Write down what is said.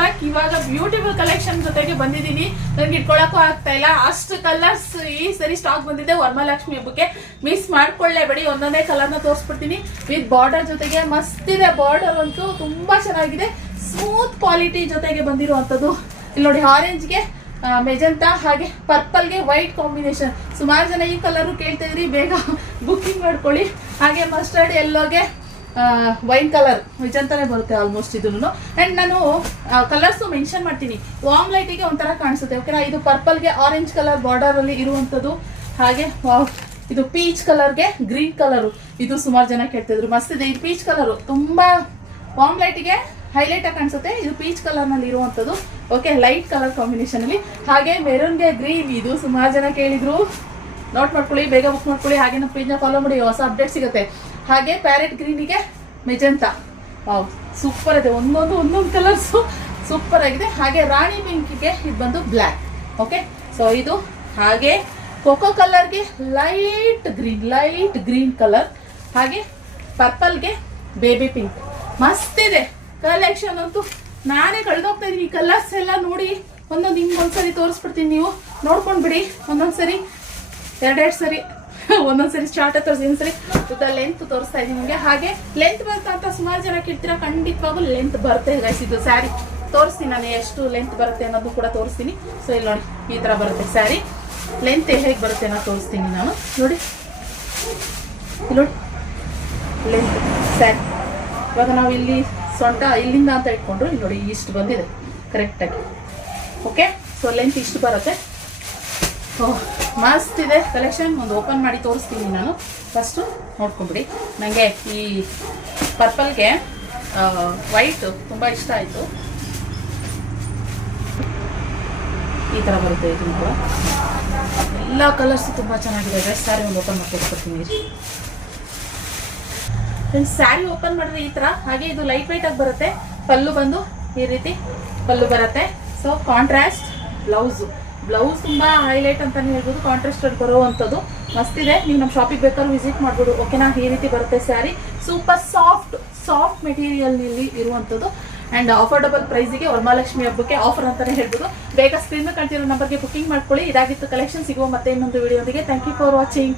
Back. ಇವಾಗ beautiful collection ಜೊತೆಗೆ ಬಂದಿದ್ದೀನಿ. ನನಗೆ ಇಟ್ಕೊಳಕ್ಕೂ ಆಗ್ತಾ ಇಲ್ಲ, ಅಷ್ಟು ಕಲರ್ಸ್ ಈ ಸರಿ ಸ್ಟಾಕ್ ಬಂದಿದೆ ವರಮಹಾಲಕ್ಷ್ಮಿ ಹಬ್ಬಕ್ಕೆ. ಮಿಸ್ ಮಾಡ್ಕೊಳ್ಳೇಬೇಡಿ, ಒಂದೊಂದೇ ಕಲರ್ನ ತೋರಿಸ್ಬಿಡ್ತೀನಿ. ವಿತ್ ಬಾರ್ಡರ್ ಜೊತೆಗೆ ಮಸ್ತ್ ಇದೆ. ಬಾರ್ಡರ್ ಅಂತೂ ತುಂಬಾ ಚೆನ್ನಾಗಿದೆ, ಸ್ಮೂತ್ ಕ್ವಾಲಿಟಿ ಜೊತೆಗೆ ಬಂದಿರುವಂತದ್ದು. ಇಲ್ಲಿ ನೋಡಿ, ಆರೆಂಜ್ಗೆ ಮೆಜೆಂಟಾ ಹಾಗೆ ಪರ್ಪಲ್ಗೆ ವೈಟ್ ಕಾಂಬಿನೇಷನ್. ಸುಮಾರು ಜನ ಈ ಕಲರು ಕೇಳ್ತಾ ಇದ್ರಿ, ಬೇಗ ಬುಕ್ಕಿಂಗ್ ಮಾಡ್ಕೊಳ್ಳಿ. ಹಾಗೆ ಮಸ್ಟರ್ಡ್ ಎಲ್ಲೋಗೆ ವೈನ್ ಕಲರ್ ಮೆಜೆಂಟಾನೇ ಬರುತ್ತೆ ಆಲ್ಮೋಸ್ಟ್ ಇದನ್ನು. ಅಂಡ್ ನಾನು ಕಲರ್ಸ್ ಮೆನ್ಷನ್ ಮಾಡ್ತೀನಿ. ವಾರ್ಮ್ ಲೈಟಿಗೆ ಒಂಥರ ಕಾಣಿಸುತ್ತೆ, ಓಕೆನಾ. ಇದು ಪರ್ಪಲ್ಗೆ ಆರೆಂಜ್ ಕಲರ್ ಬಾರ್ಡರ್ ಅಲ್ಲಿ ಇರುವಂತದ್ದು. ಹಾಗೆ ಇದು ಪೀಚ್ ಕಲರ್ಗೆ ಗ್ರೀನ್ ಕಲರು, ಇದು ಸುಮಾರು ಜನ ಕೇಳ್ತಿದ್ರು, ಮಸ್ತ್ ಇದೆ. ಇದು ಪೀಚ್ ಕಲರು ತುಂಬಾ ವಾರ್ಮ್ ಲೈಟಿಗೆ ಹೈಲೈಟ್ ಆಗಿ ಕಾಣಿಸುತ್ತೆ. ಇದು ಪೀಚ್ ಕಲರ್ ನಲ್ಲಿ ಇರುವಂತದ್ದು, ಓಕೆ, ಲೈಟ್ ಕಲರ್ ಕಾಂಬಿನೇಷನ್ ಅಲ್ಲಿ. ಹಾಗೆ ಮೆರೂನ್ಗೆ ಗ್ರೀನ್, ಇದು ಸುಮಾರು ಜನ ಕೇಳಿದ್ರು, ನೋಟ್ ಮಾಡ್ಕೊಳ್ಳಿ, ಬೇಗ ಬುಕ್ ಮಾಡ್ಕೊಳ್ಳಿ. ಹಾಗೆ ನಮ್ಮ ಪೇಜ್ನ ಫಾಲೋ ಮಾಡಿ, ಹೊಸ ಅಪ್ಡೇಟ್ ಸಿಗುತ್ತೆ. ಹಾಗೆ ಪ್ಯಾರೆಟ್ ಗ್ರೀನಿಗೆ ಮೆಜೆಂಟಾ, ಸೂಪರ್ ಇದೆ. ಒಂದೊಂದು ಕಲರ್ಸ್ ಸೂಪರ್ ಆಗಿದೆ. ಹಾಗೆ ರಾಣಿ ಪಿಂಕಿಗೆ ಇದು ಬಂದು ಬ್ಲ್ಯಾಕ್, ಓಕೆ. ಸೊ ಇದು ಹಾಗೆ ಕೋಕೋ ಕಲರ್ಗೆ ಲೈಟ್ ಗ್ರೀನ್ ಕಲರ್. ಹಾಗೆ ಪರ್ಪಲ್ಗೆ ಬೇಬಿ ಪಿಂಕ್. ಮಸ್ತ್ ಇದೆ ಕಲೆಕ್ಷನ್ ಅಂತೂ. ನಾನೇ ಕಳೆದೋಗ್ತಾ ಇದೀನಿ. ಈ ಕಲರ್ಸ್ ಎಲ್ಲ ನೋಡಿ ಒಂದೊಂದು ಹಿಂಗೆ ಒಂದ್ಸರಿ ತೋರಿಸ್ಬಿಡ್ತೀನಿ, ನೀವು ನೋಡ್ಕೊಂಡ್ ಬಿಡಿ. ಒಂದೊಂದ್ಸರಿ ಎರಡೆರಡು ಸರಿ ಒಂದೊಂದ್ಸರಿ ಸ್ಟಾರ್ಟ್ ತೋರಿಸಿ, ಇನ್ನೊಂದ್ಸರಿ ಉದ್ದ ಲೆಂತ್ ತೋರಿಸ್ತಾ ಇದೀನಿ ನಿಮಗೆ. ಹಾಗೆ ಲೆಂತ್ ಬರುತ್ತಾ ಅಂತ ಸುಮಾರು ಜನ ಕೇಳ್ತೀರಾ, ಖಂಡಿತವಾಗೂ ಲೆಂತ್ ಬರುತ್ತೆ ಗೈಸ್. ಇದು ಸ್ಯಾರಿ ತೋರಿಸ್ತೀನಿ ನಾನು, ಎಷ್ಟು ಲೆಂತ್ ಬರುತ್ತೆ ಅನ್ನೋದು ಕೂಡ ತೋರಿಸ್ತೀನಿ. ಸೊ ಇಲ್ಲಿ ನೋಡಿ, ಈ ತರ ಬರುತ್ತೆ ಸ್ಯಾರಿ. ಲೆಂತ್ ಹೇಗೆ ಬರುತ್ತೆ ಅನ್ನೋದು ತೋರಿಸ್ತೀನಿ ನಾನು. ನೋಡಿ ಇಲ್ಲಿ ನೋಡಿ ಲೆಂತ್ ಸ್ಯಾರಿ. ಇವಾಗ ನಾವು ಇಲ್ಲಿ ಸೊಂಟ ಇಲ್ಲಿಂದ ಅಂತ ಇಟ್ಕೊಂಡ್ರು, ಇಲ್ಲಿ ನೋಡಿ ಇಷ್ಟು ಬಂದಿದೆ ಕರೆಕ್ಟಾಗಿ, ಓಕೆ. ಸೊ ಲೆಂತ್ ಇಷ್ಟು ಬರುತ್ತೆ. ಮಸ್ತ್ ಇದೆ ಕಲೆಕ್ಷನ್. ಒಂದು ಓಪನ್ ಮಾಡಿ ತೋರಿಸ್ತೀನಿ ನಾನು. ಫಸ್ಟು ನೋಡ್ಕೊಂಬಿಡಿ. ನನಗೆ ಈ ಪರ್ಪಲ್ಗೆ ವೈಟ್ ತುಂಬ ಇಷ್ಟ ಆಯಿತು. ಈ ಥರ ಬರುತ್ತೆ. ಇದು ಕೂಡ ಎಲ್ಲ ಕಲರ್ಸ್ ತುಂಬ ಚೆನ್ನಾಗಿದೆ. ಸ್ಯಾರಿ ಒಂದು ಓಪನ್ ಮಾಡಿ ತೋರಿಸ್ಕೊಡ್ತೀನಿ. ಸ್ಯಾರಿ ಓಪನ್ ಮಾಡಿದ್ರೆ ಈ ತರ. ಹಾಗೆ ಇದು ಲೈಟ್ ವೈಟ್ ಆಗಿ ಬರುತ್ತೆ. ಪಲ್ಲು ಬಂದು ಈ ರೀತಿ ಪಲ್ಲು ಬರುತ್ತೆ. ಸೊ ಕಾಂಟ್ರಾಸ್ಟ್ ಬ್ಲೌಸ್ ತುಂಬಾ ಹೈಲೈಟ್ ಅಂತಾನೆ ಹೇಳ್ಬೋದು. ಕಾಂಟ್ರಾಸ್ಟ್ ಅಲ್ಲಿ ಬರುವಂತದ್ದು ಮಸ್ತ್ ಇದೆ. ನೀವು ನಮ್ಮ ಶಾಪಿಗೆ ಬೇಕಾದ್ರೂ ವಿಸಿಟ್ ಮಾಡ್ಬೋದು, ಓಕೆನಾ. ಈ ರೀತಿ ಬರುತ್ತೆ ಸ್ಯಾರಿ. ಸೂಪರ್ ಸಾಫ್ಟ್ ಮೆಟೀರಿಯಲ್ ನಲ್ಲಿ ಇರುವಂತದ್ದು. ಅಂಡ್ ಅಫೋರ್ಡಬಲ್ ಪ್ರೈಸ್ಗೆ ವರಮಹಾಲಕ್ಷ್ಮಿ ಹಬ್ಬಕ್ಕೆ ಆಫರ್ ಅಂತಾನೆ ಹೇಳ್ಬೋದು. ಬೇಗ ಸ್ಕ್ರೀನ್ ಕಾಣ್ತಿರೋ ನಂಬರ್ಗೆ ಬುಕಿಂಗ್ ಮಾಡ್ಕೊಳ್ಳಿ. ಇದಾಗಿತ್ತು ಕಲೆಕ್ಷನ್. ಸಿಗುವ ಮತ್ತೆ ಇನ್ನೊಂದು ವಿಡಿಯೋದಿಗೆ. Thank you for watching.